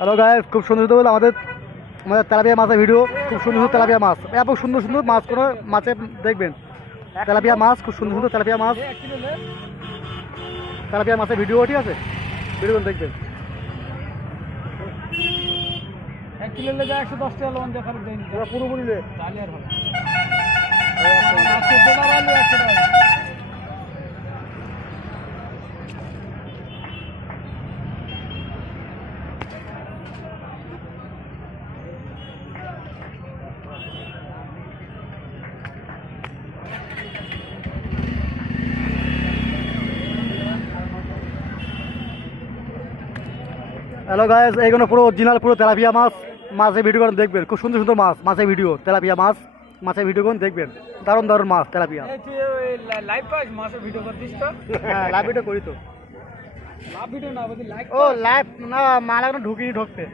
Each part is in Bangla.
হ্যালো গাইস, খুব সুন্দর সুন্দর বলে আমাদের আমাদের তেলাপিয়া মাছের ভিডিও। খুব সুন্দর সুন্দর তেলাপিয়া মাছ, এত সুন্দর সুন্দর মাছ কোনো মাছে দেখবেন। তেলাপিয়া মাছ, খুব সুন্দর সুন্দর তেলাপিয়া মাছ, তেলাপিয়া মাছের ভিডিও, ঠিক আছে? ভিডিও দেখবেন। 1 কিলো লেগে 110 টাকা লোন দেখার দেয়নি পুরো বলিলে তাহলে আর হবে 14 টাকা আলু 100 টাকা। হ্যালো গাইস, এইগুলো পুরো অরিজিনাল পুরো তেলাপিয়া মাছ। মাছের ভিডিও করে দেখবেন, খুব সুন্দর সুন্দর মাছ, মাছের ভিডিও, তেলাপিয়া মাছ মাছের ভিডিও করে দেখবেন। দারুণ দারুণ মাছ তেলাপিয়া। এই তুই ওই লাইভ পাস মাসের ভিডিও করছিস তো? হ্যাঁ, লাইভ ভিডিও করি তো। লাইভ ভিডিও না বলি লাইভ। ও লাইভ না, মাল এখন ঢুকিনি, ঢুকতে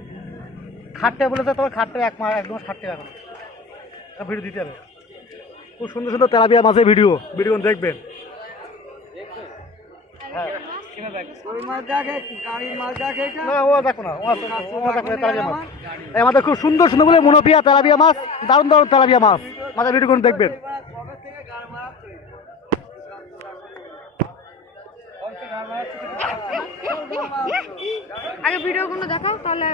খাটতে বলেছে, তোমার খাটতে একদম খাটতে এখন ভিডিও দিতে হবে। খুব সুন্দর সুন্দর তেলাপিয়া মাছের ভিডিও ভিডিও দেখবেন। হ্যাঁ, ওই মাছ দেখে গাড়ির মাছ দেখে এটা না ও দেখো না, ও দেখো না, তেলাপিয়া মাছ। এই আমাদের খুব সুন্দর সুন্দর বলে মনোপিয়া তেলাপিয়া মাছ, দারুণ দারুণ তেলাপিয়া মাছ মাছের ভিডিও করে দেখবেন। আগে ভিডিও গুলো দেখাও তাহলে